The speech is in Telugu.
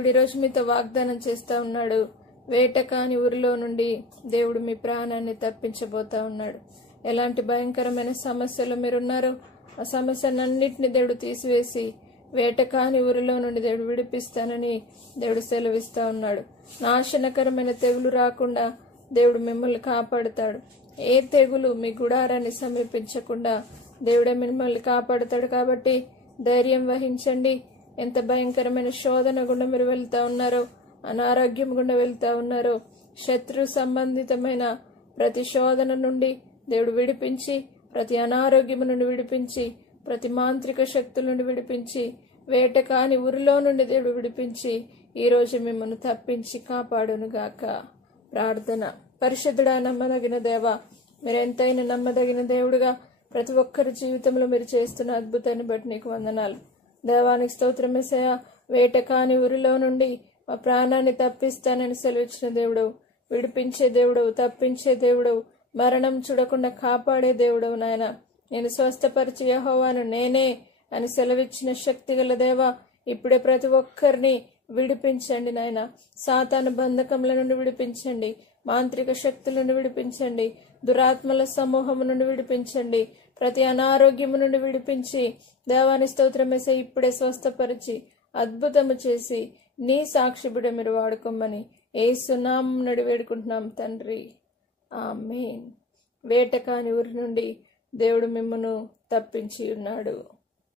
దేవుడు ఈరోజు మీతో వాగ్దానం చేస్తా ఉన్నాడు. వేట కాని ఊరిలో నుండి దేవుడు మీ ప్రాణాన్ని తప్పించబోతా ఉన్నాడు. ఎలాంటి భయంకరమైన సమస్యలు మీరున్నారో ఆ సమస్యలన్నింటినీ దేవుడు తీసివేసి వేట కాని ఊరిలో నుండి దేవుడు విడిపిస్తానని దేవుడు సెలవిస్తా ఉన్నాడు. నాశనకరమైన తెగులు రాకుండా దేవుడు మిమ్మల్ని కాపాడుతాడు. ఏ తెగులు మీ గుడారాన్ని సమీపించకుండా దేవుడే మిమ్మల్ని కాపాడుతాడు. కాబట్టి ధైర్యం వహించండి. ఎంత భయంకరమైన శోధన గుండా మీరు వెళ్తా ఉన్నారో, అనారోగ్యం గుండా వెళ్తా ఉన్నారో, శత్రు సంబంధితమైన ప్రతి శోధన నుండి దేవుడు విడిపించి, ప్రతి అనారోగ్యం నుండి విడిపించి, ప్రతి మాంత్రిక శక్తుల నుండి విడిపించి, వేట కాని ఊరిలో నుండి దేవుడు విడిపించి ఈరోజు మిమ్మల్ని తప్పించి కాపాడునుగాక. ప్రార్థన. పరిశుద్ధుడా, నమ్మదగిన దేవా, మీరెంతైనా నమ్మదగిన దేవుడుగా ప్రతి ఒక్కరి జీవితంలో మీరు చేస్తున్న అద్భుతాన్ని బట్టి నీకు వందనాలు. దేవానికి స్తోత్రం యేసయ్యా. వేట కాని ఊరిలో నుండి మా ప్రాణాన్ని తప్పిస్తానని సెలవిచ్చిన దేవుడవు, విడిపించే దేవుడవు, తప్పించే దేవుడవు, మరణం చూడకుండా కాపాడే దేవుడవు నాయన. నేను స్వస్థపరిచి యెహోవాను నేనే అని సెలవిచ్చిన శక్తి గల దేవా, ఇప్పుడే ప్రతి ఒక్కరిని విడిపించండి నాయన. సాతాను బంధకముల నుండి విడిపించండి, మాంత్రిక శక్తుల నుండి విడిపించండి, దురాత్మల సమూహము నుండి విడిపించండి, ప్రతి అనారోగ్యము నుండి విడిపించి దేవాని స్తోత్రమేసే ఇప్పుడే స్వస్థపరిచి అద్భుతము చేసి నీ సాక్షి బిడ్డ మీరు వాడుకోమని యేసు నామమున నడి వేడుకుంటున్నాం తండ్రి, ఆమేన్. వేట కాని ఊరి నుండి దేవుడు మిమ్మును తప్పించి ఉన్నాడు.